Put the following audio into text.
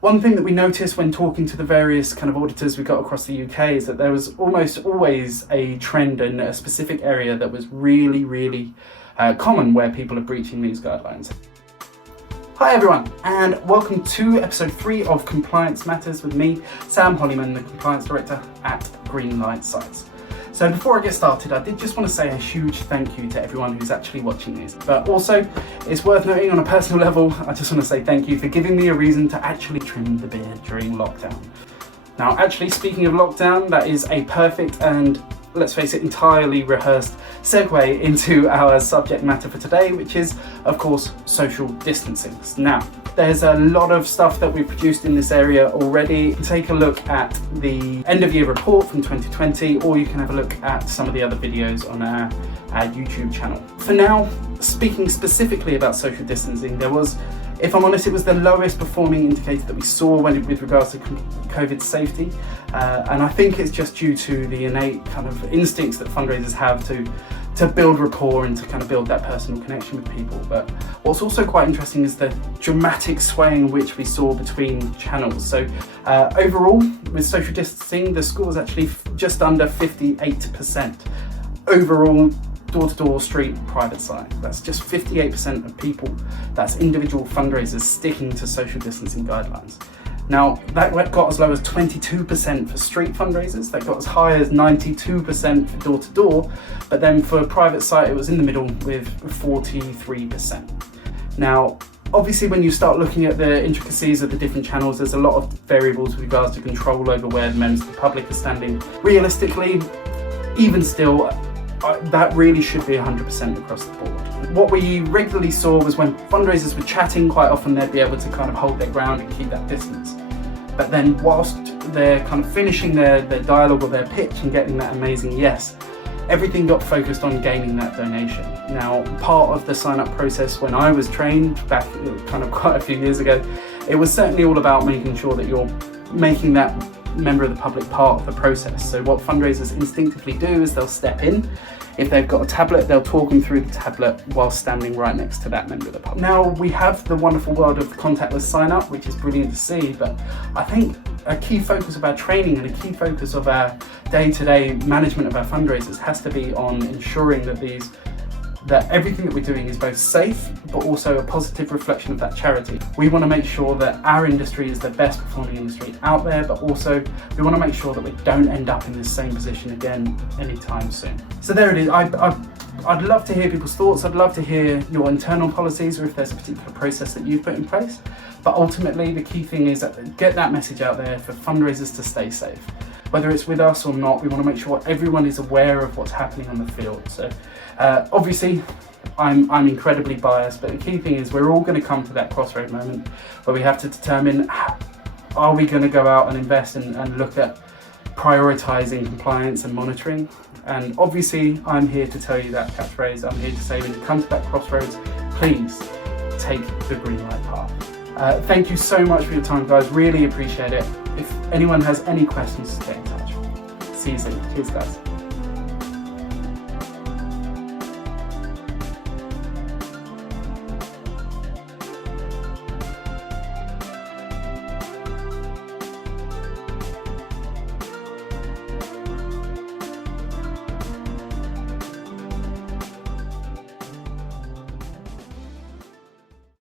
One thing that we noticed when talking to the various kind of auditors we got across the UK is that there was almost always a trend in a specific area that was really common where people are breaching these guidelines. Hi everyone, and welcome to episode 3 of Compliance Matters with me, Sam Hollyman, the Compliance Director at Greenlight Sites. So before I get started, I did just want to say a huge thank you to everyone who's actually watching these. But also, it's worth noting on a personal level, I just want to say thank you for giving me a reason to actually trim the beard during lockdown. Now, actually, speaking of lockdown, that is a perfect and, let's face it, entirely rehearsed segue into our subject matter for today, which is, of course, social distancing. Now, there's a lot of stuff that we've produced in this area already. Take a look at the end of year report from 2020, or you can have a look at some of the other videos on our YouTube channel. For now, speaking specifically about social distancing, there was, if I'm honest, it was the lowest performing indicator that we saw with regards to COVID safety. And I think it's just due to the innate kind of instincts that fundraisers have to build rapport and to kind of build that personal connection with people. But what's also quite interesting is the dramatic swaying which we saw between channels. So overall, with social distancing, the score was actually just under 58%. Overall, door-to-door, street, private site. That's just 58% of people. That's individual fundraisers sticking to social distancing guidelines. Now, that got as low as 22% for street fundraisers, that got as high as 92% for door-to-door, but then for private site it was in the middle with 43%. Now, obviously when you start looking at the intricacies of the different channels, there's a lot of variables with regards to control over where the members of the public are standing. Realistically, even still, that really should be 100% across the board. What we regularly saw was when fundraisers were chatting, quite often they'd be able to kind of hold their ground and keep that distance. But then whilst they're kind of finishing their dialogue or their pitch and getting that amazing yes, everything got focused on gaining that donation. Now, part of the sign-up process when I was trained back kind of quite a few years ago, it was certainly all about making sure that you're making that member of the public part of the process. So what fundraisers instinctively do is they'll step in. If they've got a tablet, they'll talk them through the tablet while standing right next to that member of the public. Now, we have the wonderful world of contactless sign-up, which is brilliant to see, but I think a key focus of our training and a key focus of our day-to-day management of our fundraisers has to be on ensuring that everything that we're doing is both safe, but also a positive reflection of that charity. We want to make sure that our industry is the best performing industry out there, but also we want to make sure that we don't end up in the same position again anytime soon. So there it is. I'd love to hear people's thoughts. I'd love to hear your internal policies or if there's a particular process that you've put in place. But ultimately, the key thing is that get that message out there for fundraisers to stay safe. Whether it's with us or not, we want to make sure everyone is aware of what's happening on the field. So obviously, I'm incredibly biased, but the key thing is we're all going to come to that crossroad moment where we have to determine, are we going to go out and invest and look at prioritizing compliance and monitoring? And obviously, I'm here to tell you that catchphrase. I'm here to say when you come to that crossroads, please take the green light path. Thank you so much for your time, guys. Really appreciate it. If anyone has any questions, get in touch. See you soon. Cheers, guys.